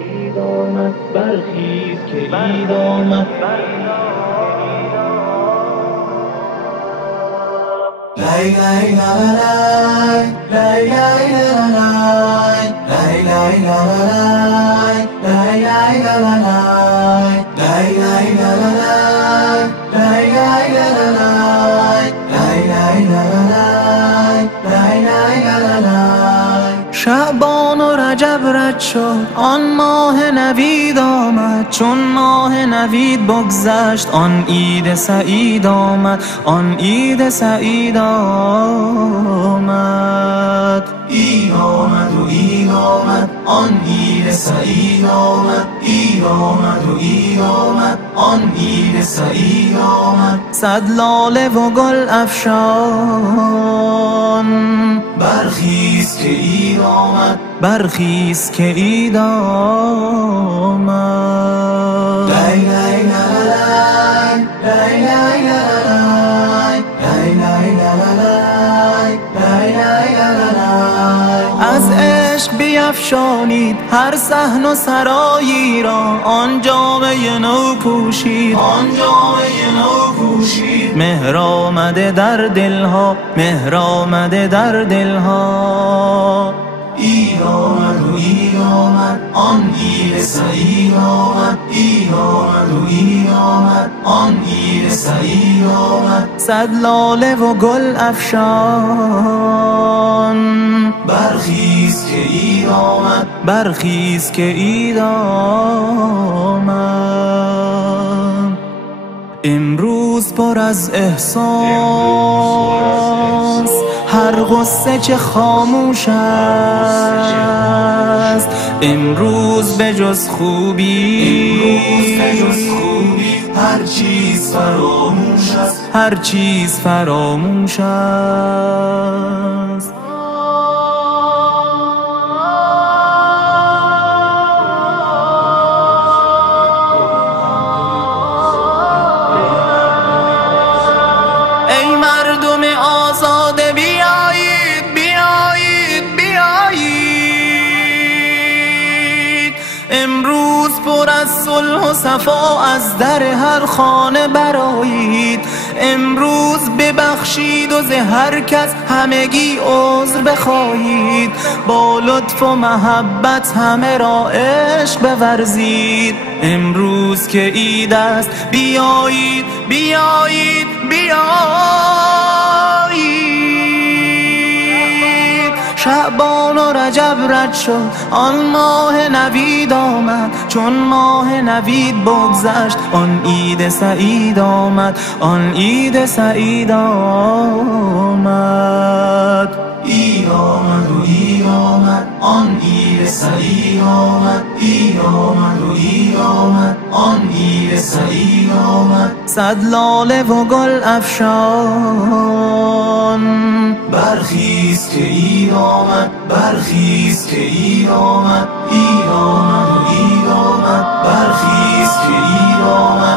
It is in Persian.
عید آمد برخیز که عید آمد. لای لای لا لای لای لای لا لای لای لای لا لای لای لای لا لای لای لای لا لای لای لای لا لای لای لای لا لای لای لای لا لای. شعبان و رجب رد شد آن ماه نوید آمد، چون ماه نوید بگذشت آن عید سعید آمد، آن عید سعید آمد. عید آمد و عید آمد آن عید سعید آمد، عید آمد و عید آمد آن عید سعید آمد. صد لاله و گل افشان برخیز که عید آمد، برخیز که عید آمد. لای لای لا لای لای لای لا لای لای لای لا لای لای لای لا لای. از عشق بیفشانید هر صحن و سرایی را، آن جامه نو پوشید، آن جامه نو پوشید. مهر آمده در دلها، مهر آمده در دلها. عید آمد و عید آمد آن عید سعید آمد، عید آمد و عید آمد آن عید سعید آمد. صد لاله و گل افشان برخیز که عید آمد، برخیز که عید آمد. امروز پر از احساس هر غصه چه خاموش است. امروز به جز خوبی، امروز به جز خوبی هر چیز فراموش است، هر چیز فراموش است. ای مردم آزاده بیایید، بیایید، بیایید. امروز پر از صلح و صفا از در هر خانه برآیید. امروز ببخشید و ز هر کس همگی عذر بخواهید. با لطف و محبت همه را عشق بورزید. امروز که عید است بیایید، بیایید، بیایید. شعبان و رجب رد شد آن ماه نوید آمد، چون ماه نوید بگذشت آن عید سعید آمد، آن عید سعید آمد. عید آمد و عید آمد آن عید سعید آمد، عید آمد و عید آمد آن عید سعید آمد. صد لاله و گل افشان برخیز که عید آمد، برخیز که عید آمد، عید آمد و عید آمد برخیز که عید آمد.